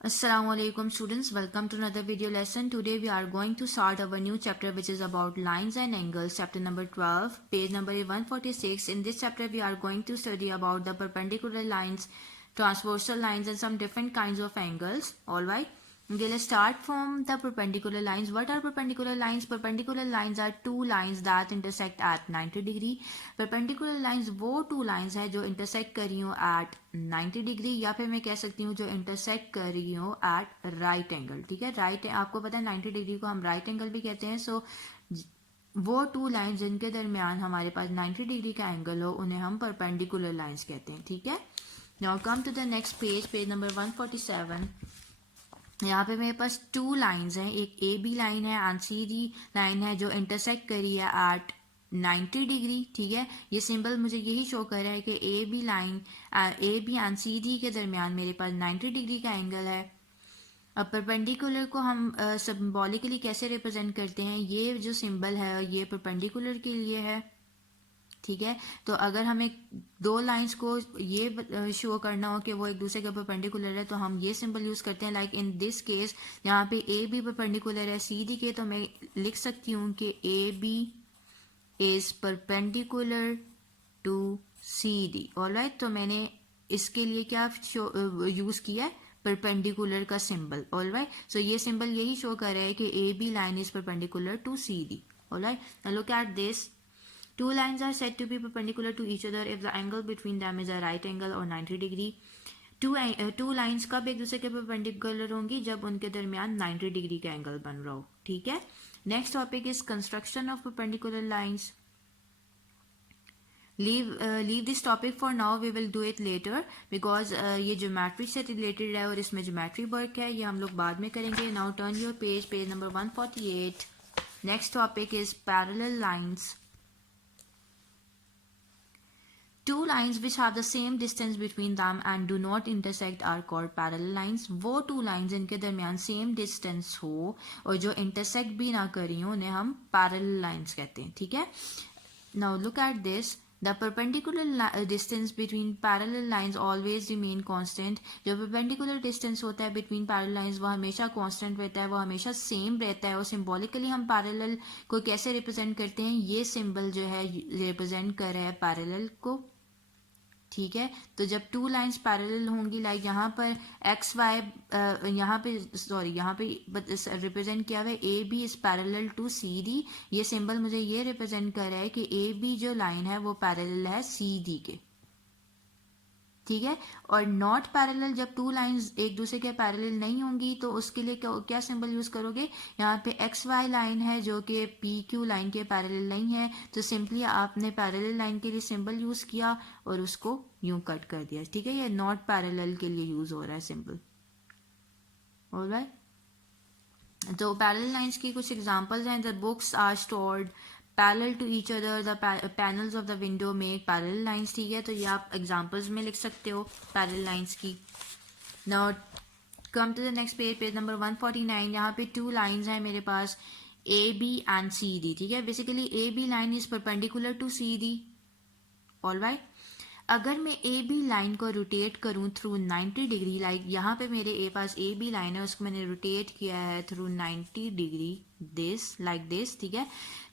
Assalamualaikum students, welcome to another video lesson. Today we are going to start our new chapter which is about lines and angles, chapter number 12, page number 146. In this chapter we are going to study about the perpendicular lines, transversal lines and some different kinds of angles. Alright. Okay, let's start from the perpendicular lines. What are perpendicular lines? Perpendicular lines are two lines that intersect at 90 degree. Perpendicular lines वो two lines है जो intersect कर रही हूँ at 90 degree या फिर मैं कह सकती हूँ जो intersect कर रही हूँ at right angle. ठीक है, right आपको पता है 90 डिग्री को हम right angle भी कहते हैं. सो वो टू लाइन जिनके दरमियान हमारे पास 90 डिग्री का एंगल हो उन्हें हम परपेंडिकुलर लाइंस कहते हैं. ठीक है, now come to the next page, page number 147. यहाँ पे मेरे पास टू लाइंस हैं, एक ए बी लाइन है एंड सी डी लाइन है जो इंटरसेक्ट करी है एट 90 डिग्री. ठीक है, ये सिंबल मुझे यही शो कर रहा है कि A B line A B and C D के दरमियान मेरे पास 90 डिग्री का एंगल है. अब परपेंडिकुलर को हम सिंबॉलिकली कैसे रिप्रेजेंट करते हैं, ये जो सिंबल है ये परपेंडिकुलर के लिए है. ठीक है, तो अगर हमें दो लाइंस को ये शो करना हो कि वो एक दूसरे के परपेंडिकुलर है तो हम ये सिंबल यूज करते हैं. लाइक इन दिस केस यहाँ पे ए बी परपेंडिकुलर है सी डी के, तो मैं लिख सकती हूँ कि A B is perpendicular to C D. Alright, तो मैंने इसके लिए क्या यूज किया है, परपेंडिकुलर का सिंबल. ऑलराइट, सो ये सिंबल यही शो कर रहा है कि A B line is perpendicular to C D. Alright, now look at this. Two lines are said to be perpendicular to each other if the angle between them is a right angle or 90 degree. Two lines कब एक दूसरे के perpendicular होंगी, जब उनके दरमियान 90 degree का angle बन रहा हो. ठीक है, next topic is construction of perpendicular lines. Leave this topic for now, we will do it later because ये ज्योमेट्री से रिलेटेड है और इसमें ज्योमेट्री वर्क है, ये हम लोग बाद में करेंगे. Now turn your page, page number 148. Next topic is parallel lines. Two lines which have the same distance between them and do not intersect are called parallel lines. वो two lines जिनके दरमियान same distance हो और जो intersect भी ना करी हो उन्हें हम parallel lines कहते हैं. ठीक है, now look at this. The perpendicular distance between parallel lines always remain constant. जो perpendicular distance होता है between parallel lines वो हमेशा constant रहता है, वो हमेशा same रहता है. और symbolically हम parallel को कैसे represent करते हैं, ये symbol जो है represent कर रहा है parallel को. ठीक है, तो जब टू लाइंस पैरेलल होंगी, लाइक यहाँ पर एक्स वाई यहाँ पे रिप्रेजेंट किया हुआ है A B is parallel to C D. ये सिंबल मुझे ये रिप्रेजेंट कर रहा है कि ए बी जो लाइन है वो पैरेलल है सी डी के. ठीक है, और नॉट पैरेलल, जब टू लाइंस एक दूसरे के पैरेलल नहीं होंगी तो उसके लिए क्या सिंबल यूज करोगे, यहाँ पे एक्स वाई लाइन है जो कि पी क्यू लाइन के पैरेलल नहीं है, तो सिंपली आपने पैरेलल लाइन के लिए सिंबल यूज किया और उसको यूं कट कर दिया. ठीक है, ये नॉट पैरेलल के लिए यूज हो रहा है सिंबल. ऑलराइट, तो पैरेलल लाइंस की कुछ एग्जांपल्स हैं. The books are stored parallel to each other, the panels of the window make parallel lines. ठीक है, तो ये आप एग्जांपल्स में लिख सकते हो पैरेलल लाइंस की. Now come to the next page, page number 149. यहाँ पे टू लाइंस हैं मेरे पास, A B and C D. ठीक है, basically A B line is perpendicular to C D. Alright, अगर मैं ए बी लाइन को रोटेट करूं थ्रू 90 डिग्री, लाइक यहाँ पे मेरे पास ए बी लाइन है उसको मैंने रोटेट किया है through 90 degree, this like this. ठीक है,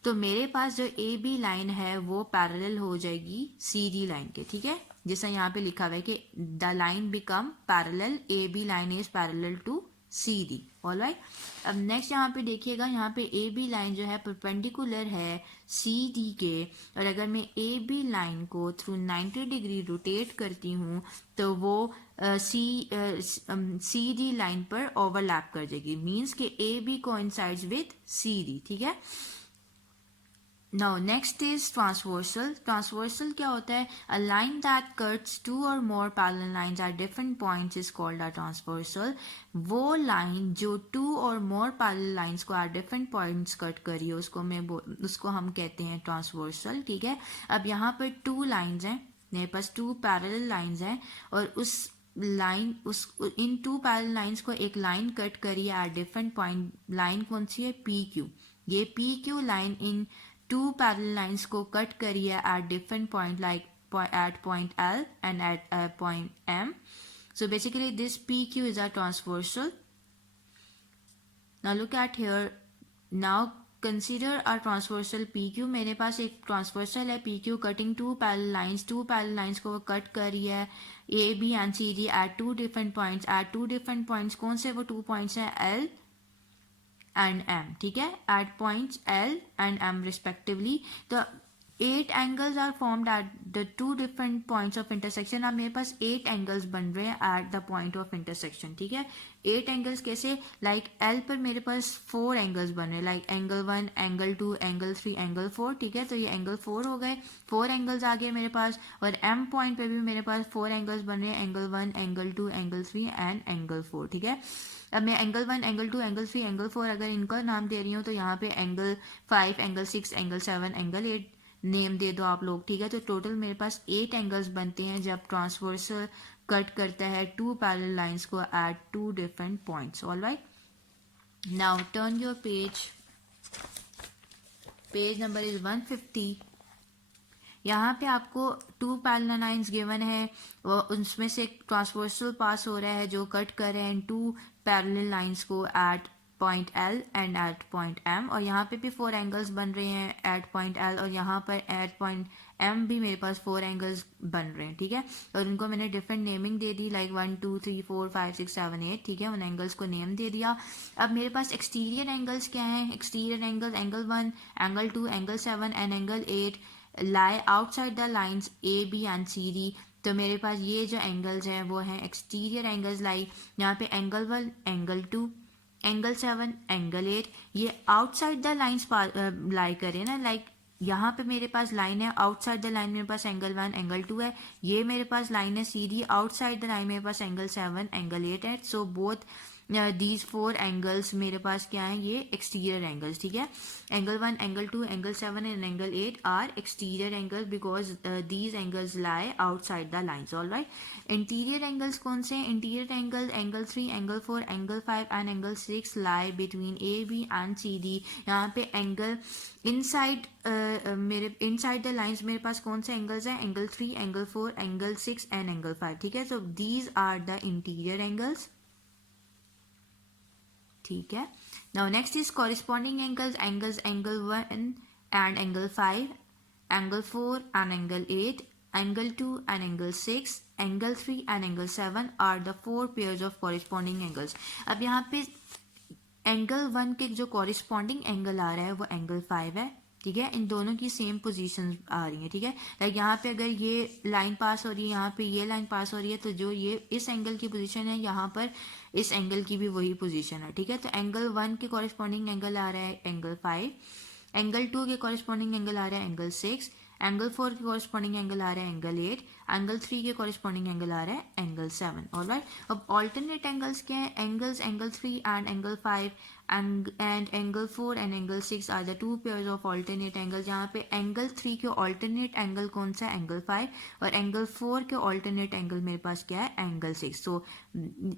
तो मेरे पास जो ए बी लाइन है वो पैरेलल हो जाएगी सी डी लाइन के. ठीक है, जैसा यहाँ पे लिखा हुआ है कि the line become parallel, A B line is parallel to C D. Alright, अब नेक्स्ट यहाँ पे देखिएगा, यहाँ पे ए बी लाइन जो है परपेंडिकुलर है सी डी के, और अगर मैं ए बी लाइन को थ्रू 90 डिग्री रोटेट करती हूँ तो वो सी डी लाइन पर ओवरलैप कर जाएगी. मीन्स कि A B coincides with C D. ठीक है, now next is transversal. Transversal क्या होता है, a line that cuts two or more parallel lines at different points is called a transversal. वो लाइन जो two or more parallel lines को at different points cut करी है उसको हम कहते हैं ट्रांसवर्सल. ठीक है, अब यहाँ पर टू लाइंस हैं, मेरे पास टू पैरेलल लाइंस हैं और इन टू पैरेलल लाइंस को एक लाइन कट करी है एट डिफरेंट पॉइंट. लाइन कौन सी है, पी क्यू. ये पी क्यू लाइन इन टू पैरेलल लाइंस को कट करिए at different point, like at point L and at point M. So basically this PQ is a transversal. Now look at here. Now consider a transversal PQ. मेरे पास एक transversal है PQ cutting two parallel lines. Two parallel lines को वो cut कर रही है A, B and C, D at two different points. At two different points कौन से वो two points हैं L and M. ठीक है, at points L and M respectively. The 8 angles are formed at the two different points of intersection. अब मेरे पास 8 angles बन रहे हैं at the point of intersection. ठीक है, 8 angles कैसे, like L पर मेरे पास 4 angles बन रहे हैं, like angle 1, angle 2, angle 3, angle 4. ठीक है, तो ये angle 4 हो गए, 4 angles आ गए मेरे पास. और M point पे भी मेरे पास 4 angles बन रहे हैं, angle 1, angle 2, angle 3 and angle 4. ठीक है, अब मैं एंगल 1, एंगल 2, एंगल 3, एंगल 4 अगर इनका नाम दे रही हूँ तो यहाँ पे angle 5, angle 6, angle 7, angle 8 name दे दो आप लोग. ठीक है, तो टोटल मेरे पास 8 एंगल्स बनते हैं जब ट्रांसवर्सल कट करता है टू पैरेलल लाइंस को at two different points. Alright, now turn your page number is 150. यहाँ पे आपको टू पैरेलल लाइंस गिवन है, उसमें से एक ट्रांसवर्सल पास हो रहा है जो कट कर रहे हैं टू पैरेलल लाइंस को at point L and at point M. और यहाँ पे भी 4 एंगल्स बन रहे हैं एट पॉइंट L, और यहाँ पर एट पॉइंट M भी मेरे पास 4 एंगल्स बन रहे हैं. ठीक है, और उनको मैंने डिफरेंट नेमिंग दे दी, लाइक 1 2 3 4 5 6 7 8. ठीक है, उन एंगल्स को नेम दे दिया. अब मेरे पास एक्सटीरियर एंगल्स क्या हैं, exterior angles angle 1, angle 2, angle 7 and angle 8 lie outside the lines A, B and C, D. तो मेरे पास ये जो एंगल्स हैं वो हैं एक्सटीरियर एंगल्स. लाई यहाँ पे एंगल 1, एंगल 2, एंगल 7, एंगल 8, ये आउटसाइड द लाइन्स लाई करें ना. लाइक यहाँ पे मेरे पास लाइन है, आउटसाइड द लाइन मेरे पास एंगल 1, एंगल 2 है. ये मेरे पास लाइन है सीधी, आउटसाइड द लाइन मेरे पास एंगल 7, एंगल 8 है. सो बोथ दीज 4 एंगल्स मेरे पास क्या है, ये एक्सटीरियर एंगल्स. ठीक है, angle 1, angle 2, angle 7 and angle 8 are exterior angles because these angles lie outside the lines. Alright, interior angles कौन से हैं, interior angle angle 3, angle 4, angle 5 and angle 6 lie between A, B and C, D. यहाँ पे angle inside मेरे inside the lines मेरे पास कौन से एंगल्स हैं, angle 3, angle 4, angle 6 and angle 5. ठीक है, so these are the interior angles. ठीक है, now next is corresponding angles. Angle 1 and angle 5, angle 4 and angle 8, angle 2 and angle 6, angle 3 and angle 7 are the 4 pairs of corresponding angles. अब यहाँ पे angle 1 के जो corresponding angle आ रहा है वो एंगल 5 है. ठीक है, इन दोनों की सेम पोजीशन आ रही है. ठीक है, लाइक यहाँ पे अगर ये लाइन पास हो रही है, यहाँ पे ये लाइन पास हो रही है, तो जो ये इस एंगल की पोजीशन है यहाँ पर इस एंगल की भी वही पोजीशन है. ठीक है, तो एंगल 1 के कॉरिस्पॉन्डिंग एंगल आ रहा है एंगल 5, एंगल 2 के कॉरिस्पॉन्डिंग एंगल आ रहा है एंगल 6, एंगल 4 के कॉरिस्पॉन्डिंग एंगल आ रहा है एंगल 8, एंगल 3 के कॉरिस्पॉन्डिंग एंगल आ रहा है एंगल 7. ऑलराइट, अब ऑल्टरनेट एंगल्स क्या है, angles angle 3 and angle 5 and angle 4 and angle 6 are the two pairs of alternate angles. यहाँ पे angle 3 के alternate angle कौन सा है, angle 5, और angle 4 के alternate angle मेरे पास क्या है, angle 6. So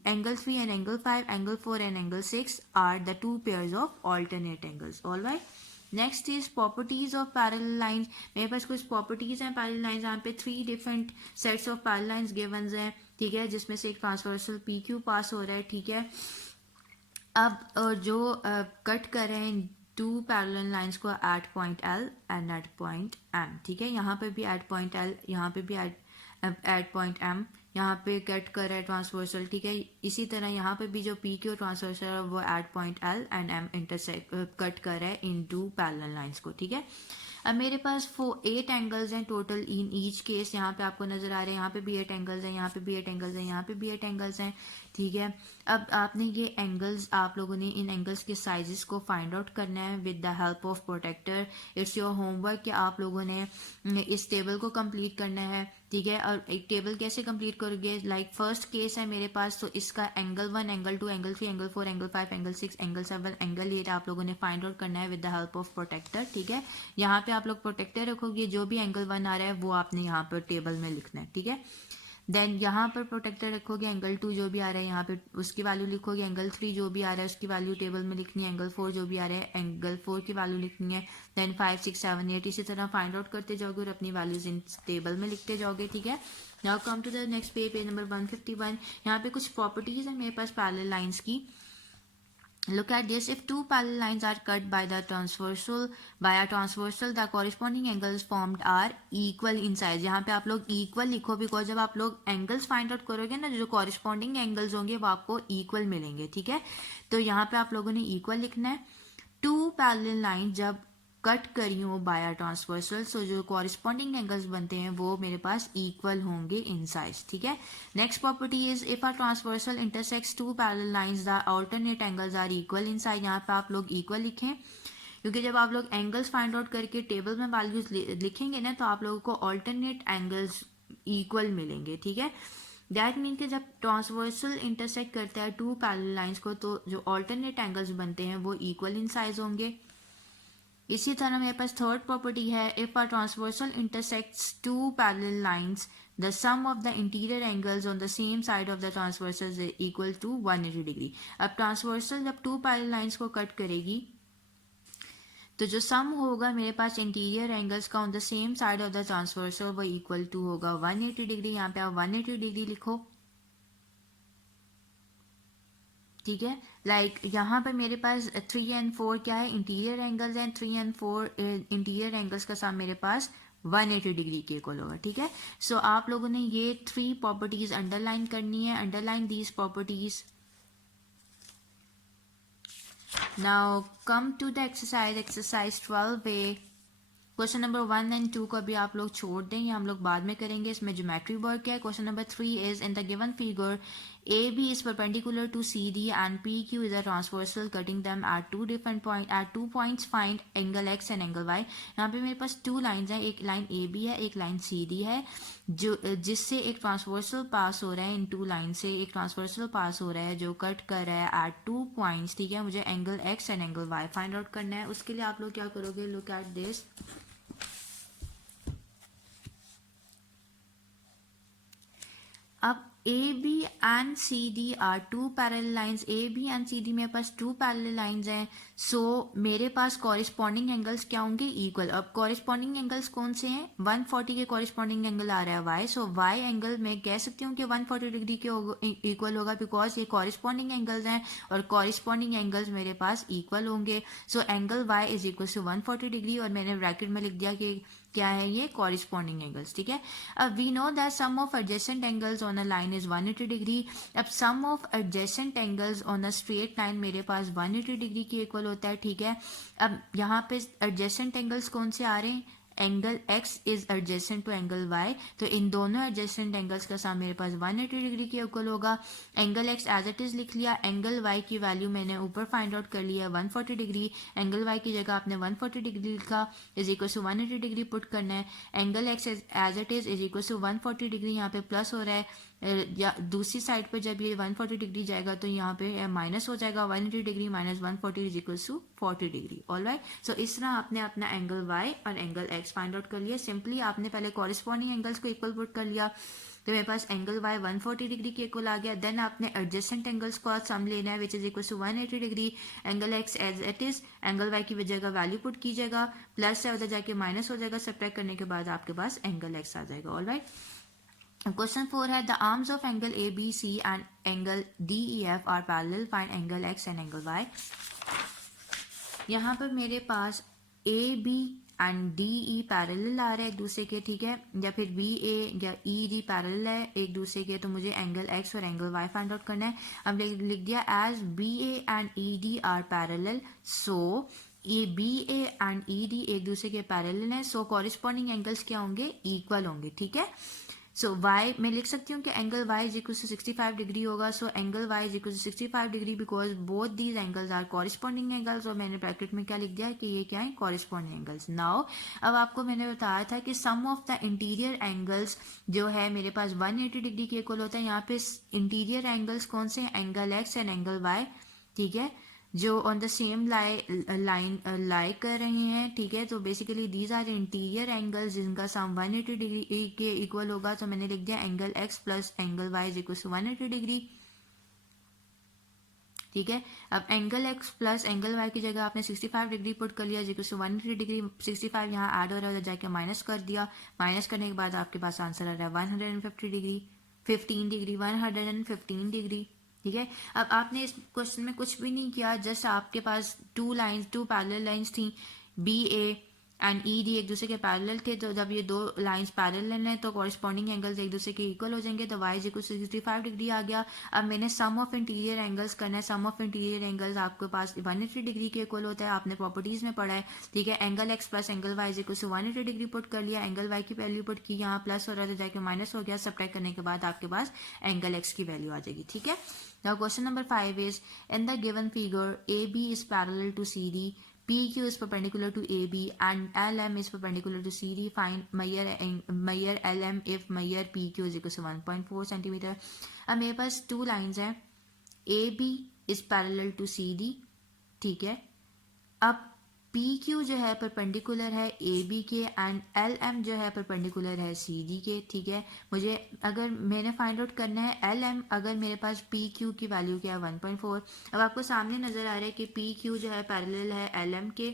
angle 3 and angle 5, angle 4 and angle 6 are the two pairs of alternate angles. All right. Next is properties of parallel lines. मेरे पास कुछ प्रॉपर्टीज हैं पैरेलल लाइंस. यहाँ पे 3 different sets of parallel lines given हैं. ठीक है, जिसमें से एक ट्रांसवर्सल PQ पास हो रहा है. ठीक है, अब जो कट कर रहे हैं टू पैरेलल लाइंस को at point L and at point M. ठीक है, यहाँ पे भी एट पॉइंट L, यहाँ पे भी एट पॉइंट M, यहाँ पे कट कर रहा है ट्रांसवर्सल. ठीक है, इसी तरह यहाँ पे भी जो PQ ट्रांसवर्सल है वो at point L and M intersect cut कर रहा है इन टू पैरेलल लाइंस को. ठीक है, अब मेरे पास 8 एंगल्स हैं टोटल इन ईच केस. यहाँ पे आपको नजर आ रहे हैं, यहाँ पे भी 8 एंगल्स हैं, यहाँ पे भी 8 एंगल्स हैं, यहाँ पे भी 8 एंगल्स हैं. ठीक है, अब आपने ये एंगल्स, आप लोगों ने इन एंगल्स के साइजेस को फाइंड आउट करना है with the help of protractor. It's your homework कि आप लोगों ने इस टेबल को कंप्लीट करना है. ठीक है, और एक टेबल कैसे कंप्लीट करोगे, लाइक फर्स्ट केस है मेरे पास, तो इसका angle 1, angle 2, angle 3, angle 4, angle 5, angle 6, angle 7, angle 8 आप लोगों ने फाइंड आउट करना है with the help of protractor. ठीक है, यहाँ पे आप लोग प्रोटेक्टर रखोगे, जो भी एंगल 1 आ रहा है वो आपने यहाँ पर टेबल में लिखना है. ठीक है, देन यहाँ पर प्रोटेक्टर रखोगे, एंगल 2 जो भी आ रहा है यहाँ पे उसकी वैल्यू लिखोगे, एंगल 3 जो भी आ रहा है उसकी वैल्यू टेबल में लिखनी है, एंगल 4 जो भी आ रहा है एंगल 4 की वैल्यू लिखनी है. देन 5, 6, 7, 8 इसी तरह फाइंड आउट करते जाओगे और अपनी वैल्यूज इन टेबल में लिखते जाओगे. ठीक है, now come to the next page, page number 151। यहाँ पे कुछ प्रॉपर्टीज है मेरे पास पैरेलल लाइंस की। Look at this. If two parallel lines are cut by a transversal, the corresponding angles formed are equal in size. यहाँ पे आप लोग equal लिखो, बिकॉज जब आप लोग angles find out करोगे ना, जो corresponding angles होंगे वो आपको equal मिलेंगे, ठीक है। तो यहाँ पे आप लोगों ने equal लिखना है। टू पैरेलल लाइन जब कट करी हो बाय ट्रांसवर्सल, सो जो कॉरिस्पॉन्डिंग एंगल्स बनते हैं वो मेरे पास इक्वल होंगे इन साइज, ठीक है। Next property is if a transversal intersects two parallel lines the alternate angles are equal in size. यहाँ पे आप लोग इक्वल लिखें, क्योंकि जब आप लोग एंगल्स फाइंड आउट करके टेबल में वैल्यूज लिखेंगे ना, तो आप लोगों को अल्टरनेट एंगल्स इक्वल मिलेंगे, ठीक है। दैट मीन कि जब ट्रांसवर्सल इंटरसेक्ट करता है टू पैरेलल लाइंस को, तो जो अल्टरनेट एंगल्स बनते हैं वो इक्वल इन साइज होंगे। इसी तरह मेरे पास थर्ड प्रॉपर्टी है, if a transversal intersects two parallel lines the sum of the interior angles on the same side of the transversal is equal to 180 degree. अब ट्रांसवर्सल जब टू पैरेलल लाइंस को cut करेगी, तो जो sum होगा मेरे पास इंटीरियर एंगल्स का on the same side of the transversal वो इक्वल टू होगा 180 डिग्री। यहाँ पे आप 180 डिग्री लिखो, ठीक है। लाइक यहाँ पर मेरे पास 3 and 4 क्या है, इंटीरियर एंगल्स हैं। 3 and 4 इंटीरियर एंगल्स का सम मेरे पास 180 डिग्री के इक्वल होगा, ठीक है। सो आप लोगों ने ये 3 प्रॉपर्टीज अंडरलाइन करनी है। Underline these properties. Now come to the exercise 12A। Question number 1 and 2 को अभी आप लोग छोड़ दें, ये हम लोग बाद में करेंगे। इसमें ज्योमेट्री वर्क है। Question number 3 is in the given figure AB is perpendicular to CD and PQ is a transversal cutting them at two points. Find angle X and angle Y। यहाँ पे मेरे पास 2 लाइंस हैं, एक line AB है, एक line CD है, जो जिससे एक ट्रांसवर्सल पास हो रहा है। इन 2 लाइन से एक ट्रांसवर्सल पास हो रहा है जो कट कर रहा है एट 2 पॉइंट्स, ठीक है। मुझे angle X and angle Y find out करना है। उसके लिए आप लोग क्या करोगे, लुक एट दिस। अब AB and CD are two parallel lines। AB and CD मेरे पास 2 parallel lines हैं। सो मेरे पास कॉरिस्पॉन्डिंग एंगल्स क्या होंगे, इक्वल। अब कॉरिस्पॉन्डिंग एंगल्स कौन से हैं, 140 के कॉरिस्पॉन्डिंग एंगल आ रहा है Y। सो Y एंगल मैं कह सकती हूँ कि 140 डिग्री के इक्वल होगा, बिकॉज ये कॉरिस्पॉन्डिंग एंगल्स हैं और कॉरिस्पॉन्डिंग एंगल्स मेरे पास इक्वल होंगे। So angle Y is equal to 140 degree, और मैंने ब्रैकेट में लिख दिया कि क्या है ये, कॉरिस्पॉन्डिंग एंगल्स, ठीक है। अब we know that sum of adjacent angles on a line is 180 degree. अब sum of adjacent angles on a straight line मेरे पास 180 डिग्री के इक्वल होता है, ठीक है। अब यहाँ पे एडजेसेंट एंगल्स कौन से आ रहे हैं, angle X is adjacent to angle Y। तो इन दोनों एडजेसेंट एंगल्स का सम मेरे पास 180 डिग्री के इक्वल होगा। Angle X as it is लिख लिया, एंगल Y की वैल्यू मैंने ऊपर फाइंड आउट कर लिया 140 डिग्री। एंगल Y की जगह आपने 140 डिग्री लिखा, is equal to 180 degree put करना है। Angle X as it is equal to 140 degree, यहाँ पे प्लस हो रहा है, या दूसरी साइड पर जब ये 140 डिग्री जाएगा तो यहाँ पे माइनस हो जाएगा। 180 degree minus 140 is equal to 40 degree. Alright, so इस तरह आपने अपना एंगल Y और एंगल X फाइंड आउट कर लिया। सिंपली आपने पहले कॉरिस्पॉन्डिंग एंगल्स को इक्वल पुट कर लिया, तो मेरे पास एंगल Y 140 डिग्री के इक्वल आ गया। देन आपने एडजेसेंट एंगल्स का सम लेना है which is equal to 180 degree. Angle X as it is, angle Y की जगह वैल्यू पुट कीजिएगा, प्लस से उधर जाके माइनस हो जाएगा, सब्ट्रैक्ट करने के बाद आपके पास एंगल X आ जाएगा। ऑलराइट, क्वेश्चन 4 है the arms of angle ABC and angle DEF are parallel, find angle X and angle Y। यहाँ पर मेरे पास AB एंड DE पैरेलल आ रहा है एक दूसरे के, ठीक है, या फिर BA या ED पैरेलल है एक दूसरे के, तो मुझे एंगल X और एंगल Y फाइंड आउट करना है। अब लिख दिया as BA and ED are parallel, so ये BA एंड ED एक दूसरे के पैरेलल है, सो कॉरिस्पॉन्डिंग एंगल्स क्या होंगे, इक्वल होंगे, ठीक है। सो Y मैं लिख सकती हूँ कि angle Y is equal to 65 degree होगा। So angle Y is equal to 65 degree because both these angles are corresponding angles, और मैंने ब्रैकेट में क्या लिख दिया कि ये क्या है, कॉरिस्पॉन्डिंग एंगल्स। नाउ अब आपको मैंने बताया था कि sum of the interior angles जो है मेरे पास 180 डिग्री के इक्वल होता है। यहाँ पे इंटीरियर एंगल्स कौन से, angle X and angle Y, ठीक है, जो on the same line lie कर रहे हैं, ठीक है। तो basically these are interior angles जिनका सम 180 डिग्री के इक्वल होगा। तो मैंने लिख दिया angle X plus angle Y is equal to 180 degree, ठीक है। अब angle X plus angle Y की जगह आपने 65 डिग्री पुट कर लिया, जिसको 180 डिग्री 65 यहाँ ऐड हो रहा है, जाके माइनस कर दिया। माइनस करने के बाद आपके पास आंसर आ रहा है 150 डिग्री 15 डिग्री 115 डिग्री। ठीक है। अब आपने इस क्वेश्चन में कुछ भी नहीं किया, जस्ट आपके पास टू पैरेलल लाइंस थी, B A and E D एक दूसरे के पैरेलल थे। तो जब ये दो लाइंस पैरेलल हैं तो कॉरिस्पॉन्डिंग एंगल्स एक दूसरे के इक्वल हो जाएंगे, तो वाई इज इक्वल 65 डिग्री आ गया। अब मैंने सम ऑफ इंटीरियर एंगल्स करना है। सम ऑफ इंटीरियर एंगल्स आपके पास 180 डिग्री के इक्वल होता है, आपने प्रॉपर्टीज में पढ़ा है। ठीक है। Angle X plus angle Y is equal 180 degree put कर लिया, एंगल वाई की वैल्यू पुट की, यहाँ प्लस हो रहा था जाके माइनस हो गया, सब्ट्रैक्ट करने के बाद आपके पास एंगल एक्स की वैल्यू आ जाएगी। ठीक है। Now question number 5 is, in the given figure AB is parallel to CD, PQ is perpendicular to AB and LM is perpendicular to CD. Find measure LM if measure PQ is equal to 1.4 centimeter. अब मेरे पास two lines हैं, AB is parallel to CD, ठीक है। अब P Q जो है perpendicular है ए बी के एंड एल एम जो है परपेंडिकुलर है सी डी के। ठीक है। मुझे अगर मैंने फाइंड आउट करना है एल एम, अगर मेरे पास पी क्यू की वैल्यू क्या है 1.4। अब आपको सामने नज़र आ रहा है कि पी क्यू जो है पैरेलल है एल एम के,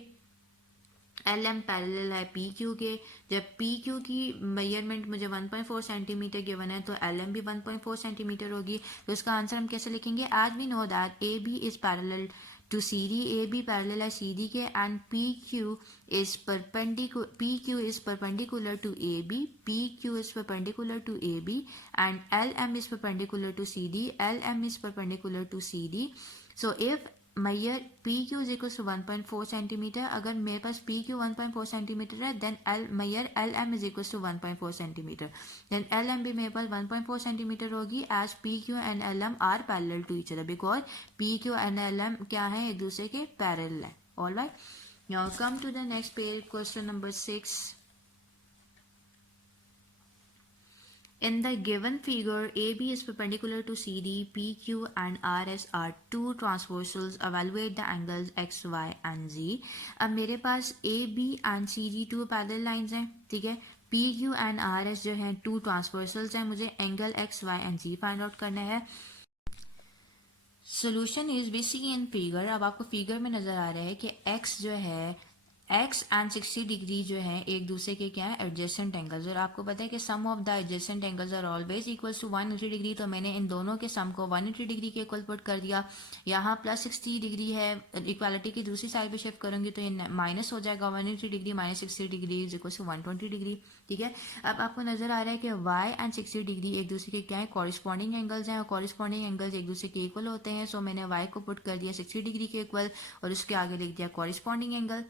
एल एम पैरेलल है पी क्यू के। जब पी क्यू की मेजरमेंट मुझे 1.4 सेंटीमीटर गिवन है तो एल एम भी 1.4 सेंटीमीटर होगी। तो इसका आंसर हम कैसे लिखेंगे? As we know that A B is parallel to CD, AB parallel है CD के and PQ is perpendicular to AB, PQ is perpendicular to AB and LM is perpendicular to CD, LM is perpendicular to CD. So if measure PQ is equal to 1.4 centimeter, अगर मेरे पास PQ 1.4 centimeter है then measure LM is equal to 1.4 centimeter, then LM भी मेरे पास 1.4 centimeter होगी as PQ and LM are parallel to each other because PQ and LM क्या है, एक दूसरे के parallel है। Alright, now come to the next page, question number 6. In the given figure, AB is perpendicular to CD, PQ and RS are two transversals. Evaluate the angles X, Y and Z. अब मेरे पास AB and CD two parallel lines हैं, ठीक है। PQ and RS जो हैं to transversals हैं। मुझे angle X, Y and Z find out करना है। Solution is basically in figure. अब आपको फिगर में नजर आ रहा है कि X जो है एक्स एंड 60 डिग्री जो है एक दूसरे के क्या है, एडजेसेंट एंगल्स। और आपको पता है कि sum of the adjacent angles are always equals to 180 degree. तो मैंने इन दोनों के सम को 180 डिग्री के इक्वल पुट कर दिया। यहाँ प्लस 60 डिग्री है, इक्वालिटी की दूसरी साइड पे शिफ्ट करूंगी तो ये माइनस हो जाएगा। 180 degree minus 60 degree is equal to 120 degree. ठीक है। अब आपको नजर आ रहा है कि y एंड 60 डिग्री एक दूसरे के क्या है, कॉरिस्पॉन्डिंग एंगल्स हैं और कॉरिस्पॉन्डिंग एंगल्स एक दूसरे के इक्वल होते हैं। सो मैंने y को पुट कर दिया 60 डिग्री के इक्वल और उसके आगे लिख दिया कॉरिस्पॉन्डिंग एंगल।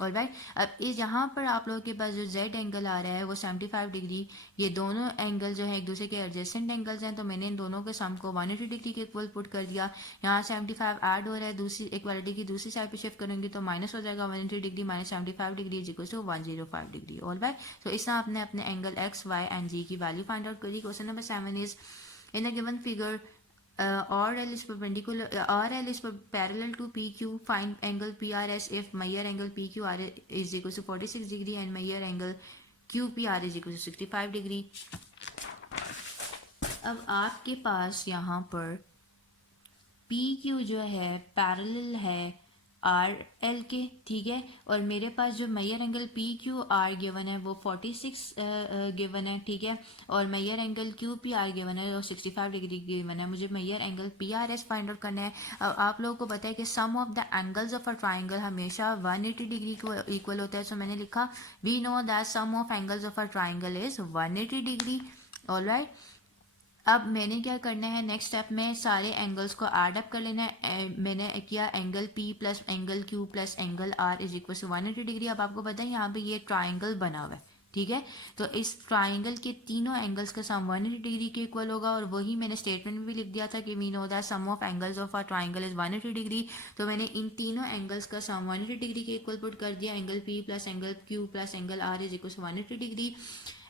और राइट, अब इस यहाँ पर आप लोगों के पास जो z एंगल आ रहा है वो 75 डिग्री। ये दोनों एंगल जो है एक दूसरे के एडजेसेंट एंगल्स हैं। तो मैंने इन दोनों के सम को 180 डिग्री के इक्वल पुट कर दिया। यहाँ 75 ऐड हो रहा है, दूसरी इक्वालिटी की दूसरी साइड पे शिफ्ट करेंगे तो माइनस हो जाएगा। 180 degree minus 75 degree is equal to 105 degree. All right, तो इस तरह आपने अपने angle X, Y and Z की वैल्यू फाइंड आउट करी। Question number 7 is, in a given figure RL is parallel to PQ. Find angle PRS if measure angle PQR is equal to 46 degree and measure angle QPR is equal to 65 degree. अब आपके पास यहाँ पर PQ जो है parallel है RL के, ठीक है। और मेरे पास जो मेजर एंगल PQR गिवन है वो 46 गिवन है, ठीक है। और मेजर एंगल QPR गिवन है वो 65 डिग्री गिवन है। मुझे major angle PRS find out करना है। अब आप लोगों को पता है कि sum of the angles of a triangle हमेशा 180 डिग्री को इक्वल होता है। सो मैंने लिखा we know that sum of angles of a triangle is 180 degree. Alright, अब मैंने क्या करना है, नेक्स्ट स्टेप में सारे एंगल्स को ऐड अप कर लेना है। मैंने किया angle P plus angle Q plus angle R is equal to 180 degree. अब आपको पता है यहाँ पे ये ट्राइंगल बना हुआ है, ठीक है। तो इस ट्राइंगल के तीनों एंगल्स का सम 180 डिग्री के इक्वल होगा। और वही मैंने स्टेटमेंट में भी लिख दिया था कि we know that sum of angles of a triangle is 180 degree. तो मैंने इन तीनों एंगल्स का सम 180 डिग्री के इक्वल पुट कर दिया। Angle P plus angle Q plus angle R is equal to 180 degree.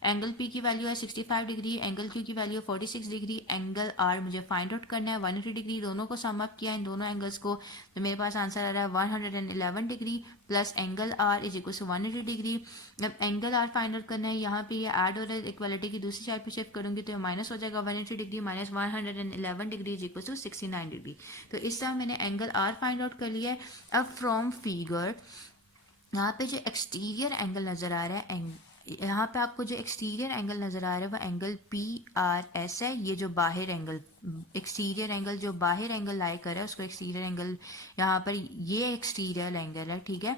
Angle P की वैल्यू है 65 डिग्री, एंगल क्यू की वैल्यू 46 डिग्री, एंगल आर मुझे फाइंड आउट करना है 180 डिग्री। दोनों को सम अप किया इन दोनों एंगल्स को, तो मेरे पास आंसर आ रहा है 111 degree plus angle R is equal to 180 degree. अब एंगल आर फाइंड आउट करना है, यहाँ पे ये ऐड हो रहा है, इक्वालिटी की दूसरी साइड पे शिफ्ट करूंगी तो ये माइनस हो जाएगा, 180 degree minus 111 degree is equal to 69 degree. तो इस तरह मैंने एंगल आर फाइंड आउट कर लिया है। अब फ्रॉम फिगर यहाँ पे जो एक्सटीरियर एंगल नज़र आ रहा है, यहाँ पे आपको जो एक्सटीरियर एंगल नज़र आ रहा है वो एंगल पी आर एस है। ये जो बाहर एंगल, एक्सटीरियर एंगल जो बाहर एंगल लाई कर रहा है उसको एक्सटीरियर एंगल, यहाँ पर ये एक्सटीरियर एंगल है, ठीक है।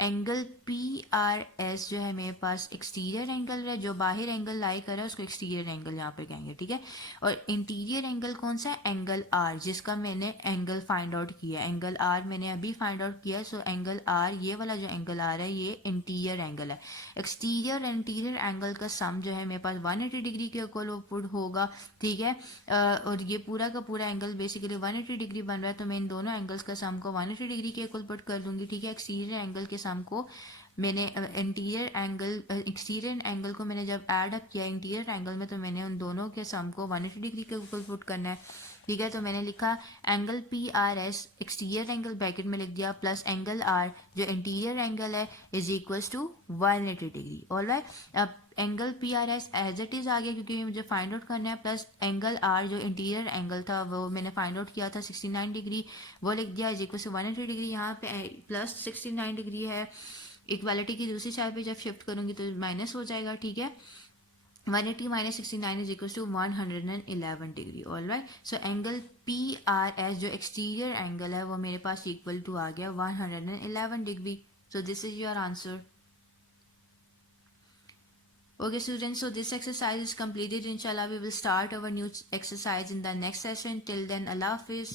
एंगल पी आर एस जो है मेरे पास एक्सटीरियर एंगल है, जो बाहर एंगल लाई कर रहा है उसको एक्सटीरियर एंगल यहाँ पे कहेंगे, ठीक है। और इंटीरियर एंगल कौन सा है, एंगल आर, जिसका मैंने एंगल फाइंड आउट किया, एंगल आर मैंने अभी फाइंड आउट किया। सो एंगल आर, ये वाला जो एंगल आ रहा है ये इंटीरियर एंगल है। एक्सटीरियर और इंटीरियर एंगल का सम जो है मेरे पास 180 डिग्री के इक्वल होगा, ठीक है। और ये पूरा का पूरा एंगल बेसिकली 180 डिग्री बन रहा है, तो मैं इन दोनों एंगल्स का सम को 180 डिग्री के इक्वल पुट कर दूंगी, ठीक है। एक्सटीरियर एंगल के सम को मैंने इंटीरियर एंगल, एक्सटीरियर एंगल को मैंने जब ऐड अप किया इंटीरियर एंगल में, तो मैंने उन दोनों के सम को 180 डिग्री के ऊपर पुट करना है, ठीक है। तो मैंने लिखा angle P R S exterior angle bracket में लिख दिया प्लस एंगल आर जो इंटीरियर एंगल है is equals to 180 degree. Alright, अब angle P R S as it is आ गया क्योंकि मुझे फाइंड आउट करना है, प्लस एंगल आर जो इंटीरियर एंगल था वो मैंने फाइंड आउट किया था 69 डिग्री, वो लिख दिया इज इक्वल टू 180 डिग्री। यहाँ पे प्लस 69 डिग्री है, इक्वालिटी की दूसरी साइड पे जब शिफ्ट करूंगी तो माइनस हो जाएगा, ठीक है। 180 minus 69 is equals to 111 degree. All right, so angle P R S जो एक्सटीरियर एंगल है वो मेरे पास इक्वल टू आ गया 111 degree. So this is your answer. Okay students, so this exercise is completed. Inshallah we will start our new exercise in the next session. Till then, Allah Hafiz.